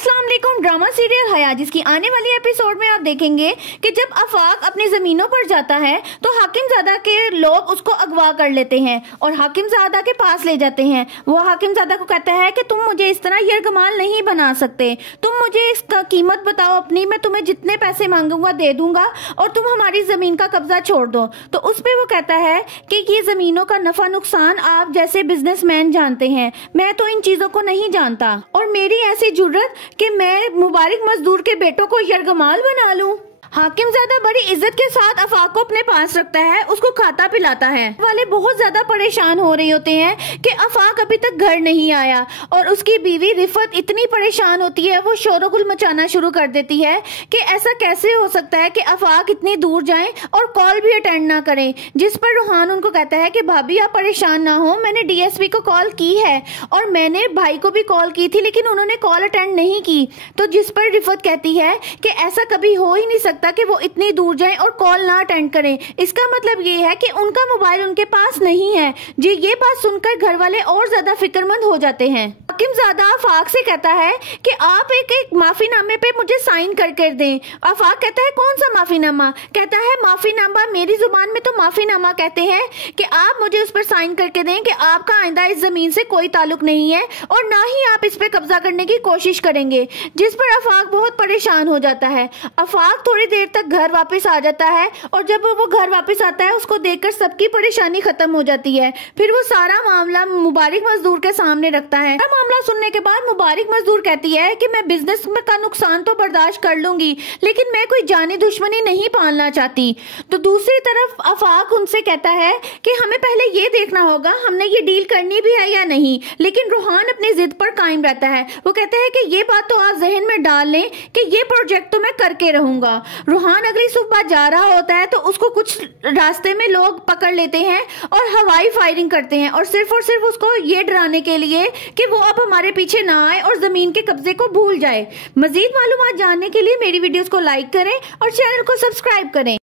अस्सलाम वालेकुम। Drama serial हया जिसकी आने वाली एपिसोड में आप देखेंगे कि जब आफाक अपनी जमीनों पर जाता है तो हाकिमजादा के लोग उसको अगवा कर लेते हैं और हाकिमजादा के पास ले जाते हैं। वो हाकिमजादा को कहता है कि तुम मुझे इस तरह यरगमाल नहीं बना सकते, तुम मुझे इसका कीमत बताओ अपनी, मैं तुम्हें जितने पैसे मांगूंगा दे दूंगा और तुम हमारी जमीन का कब्जा छोड़ दो। तो उस पे वो कहता है कि ये जमीनों का नफा नुकसान आप जैसे बिजनेसमैन जानते हैं, मैं तो इन चीजों को नहीं जानता और मेरी ऐसी जुर्रत कि मैं मुबारक मजदूर के बेटों को यरगमाल बना लूं। हाकिमजादा बड़ी इज्जत के साथ आफाक को अपने पास रखता है, उसको खाता पिलाता है। वाले बहुत ज्यादा परेशान हो रहे होते हैं कि आफाक अभी तक घर नहीं आया और उसकी बीवी रिफत इतनी परेशान होती है, वो शोरगुल मचाना शुरू कर देती है कि ऐसा कैसे हो सकता है कि आफाक इतनी दूर जाए और कॉल भी अटेंड ना करें। जिस पर रूहान उनको कहता है कि भाभी आप परेशान ना हो, मैंने डीएसपी को कॉल की है और मैंने भाई को भी कॉल की थी लेकिन उन्होंने कॉल अटेंड नहीं की। तो जिस पर रिफत कहती है कि ऐसा कभी हो ही नहीं सकता कि वो इतनी दूर जाएं और कॉल ना अटेंड करें, इसका मतलब ये है कि उनका मोबाइल उनके पास नहीं है। जी ये बात सुनकर घर वाले और ज्यादा फिक्रमंद हो जाते हैं। हाकिमजादा आफाक से कहता है कि आप एक माफीनामे पे मुझे साइन करके दें। आफाक कहता है कौन सा माफीनामा? कहता है माफीनामा, मेरी जुबान में तो माफीनामा कहते हैं कि आप मुझे उस पर साइन करके दें कि आपका आइंदा इस जमीन से कोई ताल्लुक नहीं है और ना ही आप इस पे कब्जा करने की कोशिश करेंगे। जिस पर आफाक बहुत परेशान हो जाता है। आफाक थोड़ी देर तक घर वापस आ जाता है और जब वो घर वापस आता है उसको देखकर सबकी परेशानी खत्म हो जाती है। फिर वो सारा मामला मुबारक मजदूर के सामने रखता है। मामला सुनने के बाद मुबारक मजदूर कहती है कि मैं बिजनेस का नुकसान तो बर्दाश्त कर लूंगी लेकिन मैं कोई जानी दुश्मनी नहीं पालना चाहती। तो दूसरी तरफ आफाक उनसे कहता है कि हमें पहले ये देखना होगा हमने ये डील करनी भी है या नहीं, लेकिन रूहान अपनी जिद पर कायम रहता है। वो कहता है कि ये बात तो आप जहन में डाल लें कि ये प्रोजेक्ट तो मैं करके रहूंगा। रूहान अगली सुबह जा रहा होता है तो उसको कुछ रास्ते में लोग पकड़ लेते हैं और हवाई फायरिंग करते हैं और सिर्फ उसको ये डराने के लिए कि वो अब हमारे पीछे ना आए और जमीन के कब्जे को भूल जाए। मजीद मालूमात जानने के लिए मेरी वीडियोस को लाइक करें और चैनल को सब्सक्राइब करें।